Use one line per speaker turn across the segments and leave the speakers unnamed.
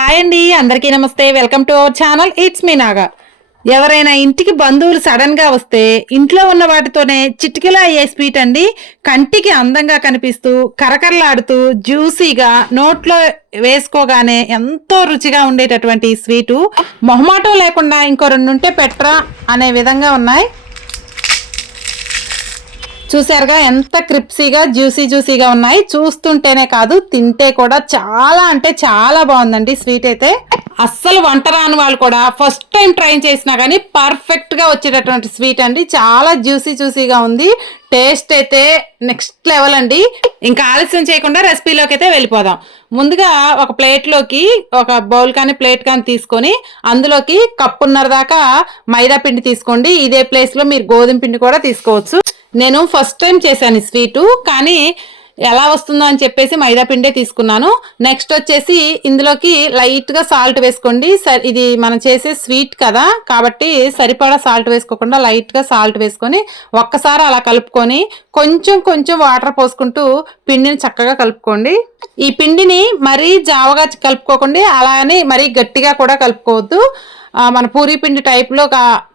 Hi అండి అందరికీ నమస్తే. Welcome to our channel it's me Naga. ఎవరైనా ఇంటికి బంధువులు సడన్గా వస్తే ఇంట్లో ఉన్న వాటితోనే చిటికలా అయ్యే స్వీట్ అండి? కంటికి అందంగా కనిపిస్తూ కరకరలాడుతూ జ్యూసీగా నోట్లో వేసుకోగానే ఎంతో రుచిగా ఉండేటటువంటి ఈ స్వీటు. మొహమాటం లేకుండా ఇంకో రెండు ఉంటే పెట్రా అనే విధంగా ఉన్నాయి. చూసారుగా ఎంత క్రిప్సీగా జ్యూసీ జ్యూసీగా ఉన్నాయి. చూస్తుంటేనే కాదు తింటే కూడా చాలా అంటే చాలా బాగుందండి స్వీట్ అయితే. అస్సలు వంట రాని వాళ్ళు కూడా ఫస్ట్ టైం ట్రై చేసినా కానీ పర్ఫెక్ట్గా వచ్చేటటువంటి స్వీట్ అండి. చాలా జ్యూసీ జ్యూసీగా ఉంది. టేస్ట్ అయితే నెక్స్ట్ లెవెల్ అండి. ఇంకా ఆలస్యం చేయకుండా రెసిపీలోకి అయితే వెళ్ళిపోదాం. ముందుగా ఒక ప్లేట్లోకి ఒక బౌల్ కానీ ప్లేట్ కానీ తీసుకొని అందులోకి కప్పున్నర దాకా మైదా పిండి తీసుకోండి. ఇదే ప్లేస్లో మీరు గోధుమ పిండి కూడా తీసుకోవచ్చు. నేను ఫస్ట్ టైం చేశాను ఈ స్వీటు కానీ ఎలా వస్తుందో అని చెప్పేసి మైదా పిండే తీసుకున్నాను. నెక్స్ట్ వచ్చేసి ఇందులోకి లైట్గా సాల్ట్ వేసుకోండి. స- ఇది మనం చేసే స్వీట్ కదా కాబట్టి సరిపడా సాల్ట్ వేసుకోకుండా లైట్గా సాల్ట్ వేసుకొని ఒక్కసారి అలా కలుపుకొని కొంచెం కొంచెం వాటర్ పోసుకుంటూ పిండిని చక్కగా కలుపుకోండి. ఈ పిండిని మరీ జావగా కలుపుకోకుండా అలానే మరీ గట్టిగా కూడా కలుపుకోవద్దు. మన పూరీ పిండి టైప్లో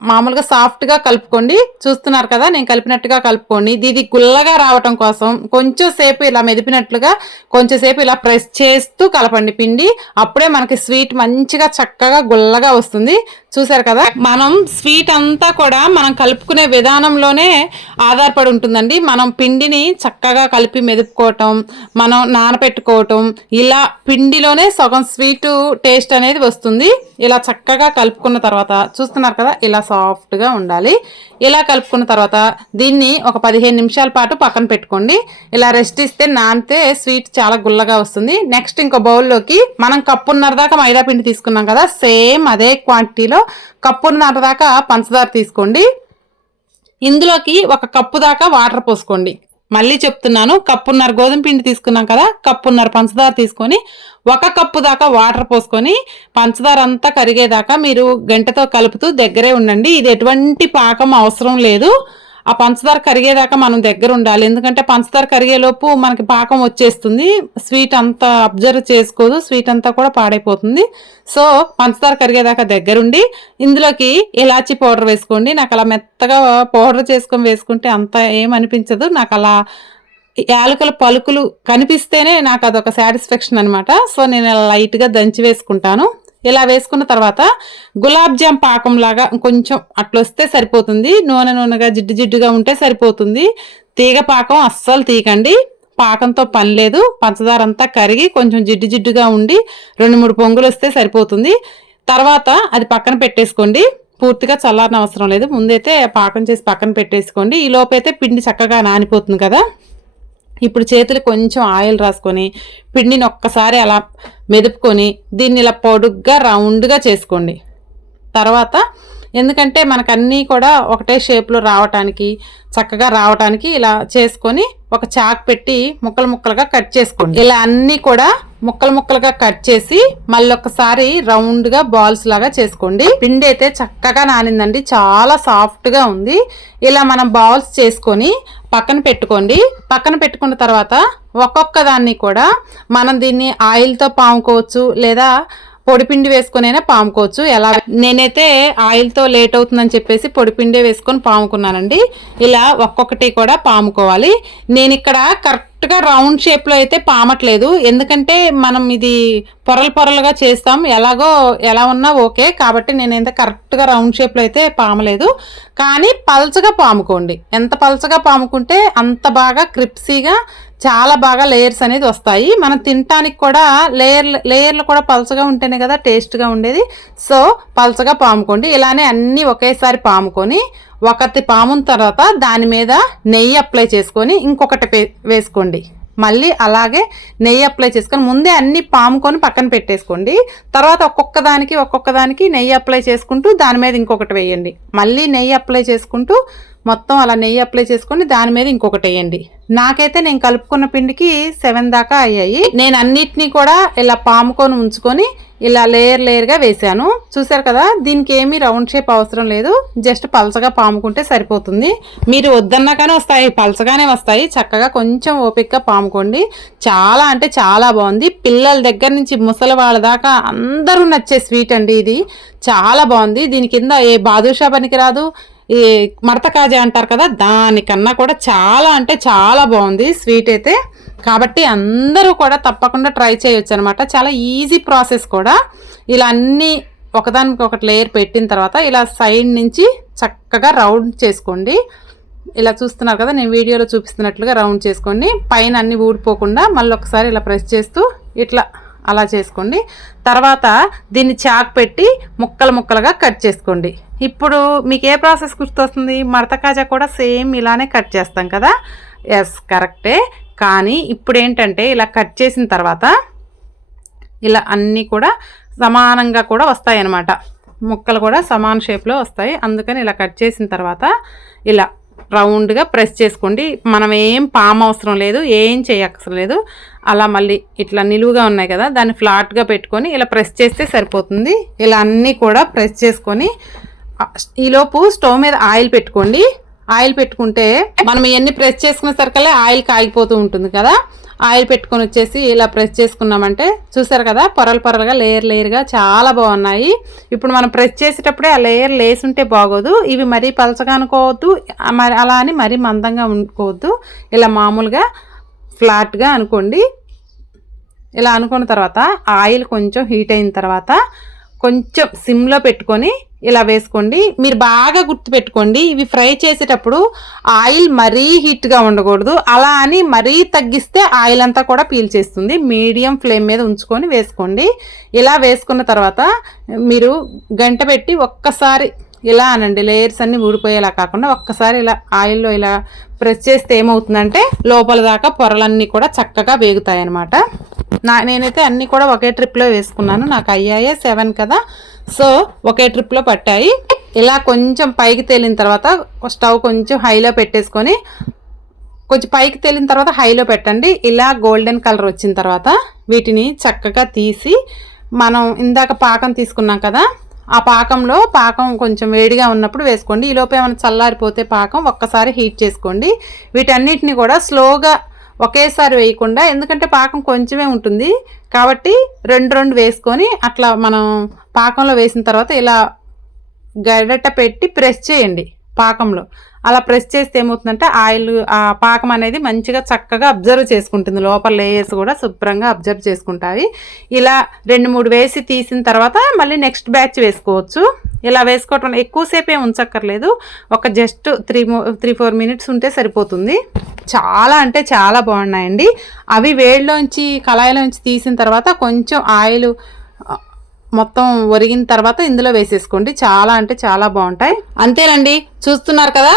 మామూలుగా సాఫ్ట్గా కలుపుకోండి. చూస్తున్నారు కదా నేను కలిపినట్టుగా కలుపుకోండి. ఇది గుల్లగా రావటం కోసం కొంచెం సేపు ఇలా మెదిపినట్లుగా కొంచెంసేపు ఇలా ప్రెస్ చేస్తూ కలపండి పిండి. అప్పుడే మనకి స్వీట్ మంచిగా చక్కగా గుల్లగా వస్తుంది. చూసారు కదా? మనం స్వీట్ అంతా కూడా మనం కలుపుకునే విధానంలోనే ఆధారపడి ఉంటుందండి. మనం పిండిని చక్కగా కలిపి మెదుపుకోవటం మనం నానపెట్టుకోవటం ఇలా పిండిలోనే సగం స్వీట్ టేస్ట్ అనేది వస్తుంది. ఇలా చక్కగా కలుపుకున్న తర్వాత చూస్తున్నారు కదా? ఇలా సాఫ్ట్గా ఉండాలి. ఇలా కలుపుకున్న తర్వాత దీన్ని ఒక పదిహేను నిమిషాల పాటు పక్కన పెట్టుకోండి. ఇలా రెస్ట్ ఇస్తే నానితే స్వీట్ చాలా గుల్లగా వస్తుంది. నెక్స్ట్ ఇంకో బౌల్లోకి మనం కప్పున్నర దాకా మైదా పిండి తీసుకున్నాం కదా? సేమ్ అదే క్వాంటిటీలో కప్పున్నర దాకా పంచదార తీసుకోండి. ఇందులోకి ఒక కప్పు దాకా వాటర్ పోసుకోండి. మళ్ళీ చెప్తున్నాను కప్పున్నర గోధుమ పిండి తీసుకున్నాం కదా కప్పున్నర పంచదార తీసుకొని ఒక కప్పు దాకా వాటర్ పోసుకొని పంచదార అంతా కరిగేదాకా మీరు గంటతో కలుపుతూ దగ్గరే ఉండండి. ఇది ఎటువంటి పాకం అవసరం లేదు. ఆ పంచదార కరిగేదాకా మనం దగ్గర ఉండాలి. ఎందుకంటే పంచదార కరిగేలోపు మనకి పాకం వచ్చేస్తుంది. స్వీట్ అంతా అబ్జర్వ్ చేసుకోదు. స్వీట్ అంతా కూడా పాడైపోతుంది. సో పంచదార కరిగేదాకా దగ్గరుండి ఇందులోకి ఇలాచి పౌడర్ వేసుకోండి. నాకు అలా మెత్తగా పౌడర్ చేసుకొని వేసుకుంటే అంత ఏమనిపించదు నాకు అలా యాలకుల పలుకులు కనిపిస్తేనే నాకు అదొక సాటిస్ఫాక్షన్ అనమాట సో నేను లైట్గా దంచి వేసుకుంటాను. ఇలా వేసుకున్న తర్వాత గులాబ్ జామ్ పాకం లాగా కొంచెం అట్లా వస్తే సరిపోతుంది. నూనె నూనెగా జిడ్డు జిడ్డుగా ఉంటే సరిపోతుంది. తీగ పాకం అస్సలు తీకండి పాకంతో పని లేదు. పంచదార అంతా కరిగి కొంచెం జిడ్డు జిడ్డుగా ఉండి రెండు మూడు పొంగులు వస్తే సరిపోతుంది. తర్వాత అది పక్కన పెట్టేసుకోండి. పూర్తిగా చల్లారని అవసరం లేదు. ముందైతే పాకం చేసి పక్కన పెట్టేసుకోండి. ఈ లోపైతే పిండి చక్కగా నానిపోతుంది కదా. ఇప్పుడు చేతులు కొంచెం ఆయిల్ రాసుకొని పిండిని ఒక్కసారి అలా మెదుపుకొని దీన్ని ఇలా పొడుగ్గా రౌండ్గా చేసుకోండి. తర్వాత ఎందుకంటే మనకు అన్నీ కూడా ఒకటే షేప్లో రావటానికి చక్కగా రావటానికి ఇలా చేసుకొని ఒక చాక్ పెట్టి ముక్కలు ముక్కలుగా కట్ చేసుకోండి. ఇలా అన్నీ కూడా ముక్కలు ముక్కలుగా కట్ చేసి మళ్ళీ ఒకసారి రౌండ్గా బాల్స్ లాగా చేసుకోండి. పిండి అయితే చక్కగా నానిందండి. చాలా సాఫ్ట్గా ఉంది. ఇలా మనం బాల్స్ చేసుకొని పక్కన పెట్టుకోండి. పక్కన పెట్టుకున్న తర్వాత ఒక్కొక్క దాన్ని కూడా మనం దీన్ని ఆయిల్తో పాముకోవచ్చు లేదా పొడిపిండి వేసుకునైనా పాముకోవచ్చు. ఎలా నేనైతే ఆయిల్తో లేట్ అవుతుందని చెప్పేసి పొడిపిండే వేసుకొని పాముకున్నానండి. ఇలా ఒక్కొక్కటి కూడా పాముకోవాలి. నేను ఇక్కడ కరెక్ట్గా రౌండ్ షేప్లో అయితే పామట్లేదు. ఎందుకంటే మనం ఇది పొరలు పొరలుగా చేస్తాం. ఎలాగో ఎలా ఉన్నా ఓకే. కాబట్టి నేను ఎంత కరెక్ట్గా రౌండ్ షేప్లో అయితే పామలేదు. కానీ పల్చగా పాముకోండి. ఎంత పల్చగా పాముకుంటే అంత బాగా క్రిప్సీగా చాలా బాగా లేయర్స్ అనేది వస్తాయి. మనం తినటానికి కూడా లేయర్ లేయర్లు కూడా పలచగా ఉంటేనే కదా టేస్ట్గా ఉండేది. సో పలచగా పాముకోండి. ఇలానే అన్నీ ఒకేసారి పాముకొని ఒకటి పామున తర్వాత దాని మీద నెయ్యి అప్లై చేసుకొని ఇంకొకటి వేసుకోండి. మళ్ళీ అలాగే నెయ్యి అప్లై చేసుకొని ముందే అన్ని పాముకొని పక్కన పెట్టేసుకోండి. తర్వాత ఒక్కొక్క దానికి ఒక్కొక్క దానికి నెయ్యి అప్లై చేసుకుంటూ దాని మీద ఇంకొకటి వేయండి. మళ్ళీ నెయ్యి అప్లై చేసుకుంటూ మొత్తం అలా నెయ్యి అప్లై చేసుకొని దాని మీద ఇంకొకటి వేయండి. నాకైతే నేను కలుపుకున్న పిండికి సెవెన్ దాకా అయ్యాయి. నేను అన్నిటినీ కూడా ఇలా పాముకొని ఉంచుకొని ఇలా లేయర్ లేయర్గా వేసాను చూసారు కదా దీనికి ఏమీ రౌండ్ షేప్ అవసరం లేదు. జస్ట్ పలసగా పాముకుంటే సరిపోతుంది. మీరు వద్దన్నా కానీ వస్తాయి పలసగానే వస్తాయి. చక్కగా కొంచెం ఓపిక్గా పాముకోండి. చాలా అంటే చాలా బాగుంది. పిల్లల దగ్గర నుంచి ముసలి వాళ్ళ దాకా అందరూ నచ్చే స్వీట్ అండి ఇది. చాలా బాగుంది. దీని కింద ఏ బాదుషా పనికి రాదు ఈ మడత కాజా అంటారు కదా దానికన్నా కూడా చాలా అంటే చాలా బాగుంది స్వీట్ అయితే. కాబట్టి అందరూ కూడా తప్పకుండా ట్రై చేయొచ్చు అనమాట చాలా ఈజీ ప్రాసెస్ కూడా. ఇలా అన్నీ ఒకదానికి ఒకటి లేయర్ పెట్టిన తర్వాత ఇలా సైడ్ నుంచి చక్కగా రౌండ్ చేసుకోండి. ఇలా చూస్తున్నారు కదా నేను వీడియోలో చూపిస్తున్నట్లుగా రౌండ్ చేసుకోండి. పైన అన్ని ఊడిపోకుండా మళ్ళీ ఒకసారి ఇలా ప్రెస్ చేస్తూ ఇట్లా అలా చేసుకోండి. తర్వాత దీన్ని చాక్ పెట్టి ముక్కలు ముక్కలుగా కట్ చేసుకోండి. ఇప్పుడు మీకు ఏ ప్రాసెస్ గుర్తొస్తుంది? మడత కాజా కూడా సేమ్ ఇలానే కట్ చేస్తాం కదా? ఎస్ కరెక్టే కానీ ఇప్పుడు ఏంటంటే ఇలా కట్ చేసిన తర్వాత ఇలా అన్నీ కూడా సమానంగా కూడా వస్తాయి అన్నమాట ముక్కలు కూడా సమాన షేప్లో వస్తాయి. అందుకని ఇలా కట్ చేసిన తర్వాత ఇలా రౌండ్గా ప్రెస్ చేసుకోండి. మనం ఏం పామ్ అవసరం లేదు ఏం చేయక్కర్లేదు లేదు. అలా మళ్ళీ ఇట్లా నిలువుగా ఉన్నాయి కదా దాన్ని ఫ్లాట్గా పెట్టుకొని ఇలా ప్రెస్ చేస్తే సరిపోతుంది. ఇలా అన్నీ కూడా ప్రెస్ చేసుకొని ఈలోపు స్టవ్ మీద ఆయిల్ పెట్టుకోండి. ఆయిల్ పెట్టుకుంటే మనం ఇవన్నీ ప్రెస్ చేసుకునే సరికల్లా ఆయిల్ కాగిపోతూ ఉంటుంది కదా. ఆయిల్ పెట్టుకొని వచ్చేసి ఇలా ప్రెస్ చేసుకున్నామంటే చూసారు కదా పొరలు పొరలుగా లేయర్ లేయర్గా చాలా బాగున్నాయి. ఇప్పుడు మనం ప్రెస్ చేసేటప్పుడే ఆ లేయర్ లేసుంటే బాగోదు. ఇవి మరీ పలచగా అనుకోవద్దు. మరి అలా అని మరీ మందంగా అనుకోవద్దు. ఇలా మామూలుగా ఫ్లాట్గా అనుకోండి. ఇలా అనుకున్న తర్వాత ఆయిల్ కొంచెం హీట్ అయిన తర్వాత కొంచెం సిమ్లో పెట్టుకొని ఇలా వేసుకోండి. మీరు బాగా గుర్తుపెట్టుకోండి. ఇవి ఫ్రై చేసేటప్పుడు ఆయిల్ మరీ హీట్గా ఉండకూడదు. అలా అని మరీ తగ్గిస్తే ఆయిల్ అంతా కూడా పీల్చేస్తుంది మీడియం ఫ్లేమ్ మీద ఉంచుకొని వేసుకోండి. ఇలా వేసుకున్న తర్వాత మీరు గంట పెట్టి ఒక్కసారి ఇలా అనండి లేయర్స్ అన్ని ఊడిపోయేలా కాకుండా ఒక్కసారి ఇలా ఆయిల్లో ఇలా ప్రెస్ చేస్తే ఏమవుతుందంటే లోపల దాకా పొరలన్నీ కూడా చక్కగా వేగుతాయి అన్నమాట నా నేనైతే అన్నీ కూడా ఒకే ట్రిప్లో వేసుకున్నాను నాకు అయ్యాయే సెవెన్ కదా. సో ఒకే ట్రిప్లో పట్టాయి. ఇలా కొంచెం పైకి తేలిన తర్వాత స్టవ్ కొంచెం హైలో పెట్టేసుకొని కొంచెం పైకి తేలిన తర్వాత హైలో పెట్టండి. ఇలా గోల్డెన్ కలర్ వచ్చిన తర్వాత వీటిని చక్కగా తీసి మనం ఇందాక పాకం తీసుకున్నాం కదా ఆ పాకంలో పాకం కొంచెం వేడిగా ఉన్నప్పుడు వేసుకోండి. ఈలోపు ఏమైనా చల్లారిపోతే పాకం ఒక్కసారి హీట్ చేసుకోండి. వీటన్నిటిని కూడా స్లోగా ఒకేసారి వేయకుండా ఎందుకంటే పాకం కొంచెమే ఉంటుంది కాబట్టి రెండు రెండు వేసుకొని అట్లా మనం పాకంలో వేసిన తర్వాత ఇలా గడట పెట్టి ప్రెస్ చేయండి. పాకంలో. అలా ప్రెస్ చేస్తే ఏమవుతుందంటే ఆయిల్ ఆ పాకం అనేది మంచిగా చక్కగా అబ్జర్వ్ చేసుకుంటుంది. లోపల లేయర్స్ కూడా శుభ్రంగా అబ్జర్వ్ చేసుకుంటాయి. ఇలా రెండు మూడు వేసి తీసిన తర్వాత మళ్ళీ నెక్స్ట్ బ్యాచ్ వేసుకోవచ్చు. ఇలా వేసుకోవటం ఎక్కువసేపు ఏమి ఉంచక్కర్లేదు. ఒక just three three four minutes ఉంటే సరిపోతుంది. చాలా అంటే చాలా బాగున్నాయండి. అవి వేడిలోంచి కళాయిలోంచి తీసిన తర్వాత కొంచెం ఆయిల్ మొత్తం ఒరిగిన తర్వాత ఇందులో వేసేసుకోండి. చాలా అంటే చాలా బాగుంటాయి. అంతేనండి. చూస్తున్నారు కదా?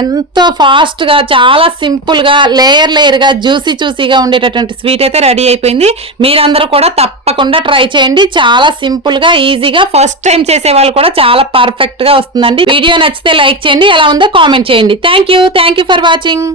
ఎంతో ఫాస్ట్గా చాలా సింపుల్గా లేయర్ లేయర్గా జ్యూసీ జ్యూసీగా ఉండేటటువంటి స్వీట్ అయితే రెడీ అయిపోయింది. మీరందరూ కూడా తప్పకుండా ట్రై చేయండి. చాలా సింపుల్గా ఈజీగా ఫస్ట్ టైం చేసే వాళ్ళు కూడా చాలా పర్ఫెక్ట్గా వస్తుందండి. వీడియో నచ్చితే లైక్ చేయండి. ఎలా ఉందో కామెంట్ చేయండి. Thank you thank you for watching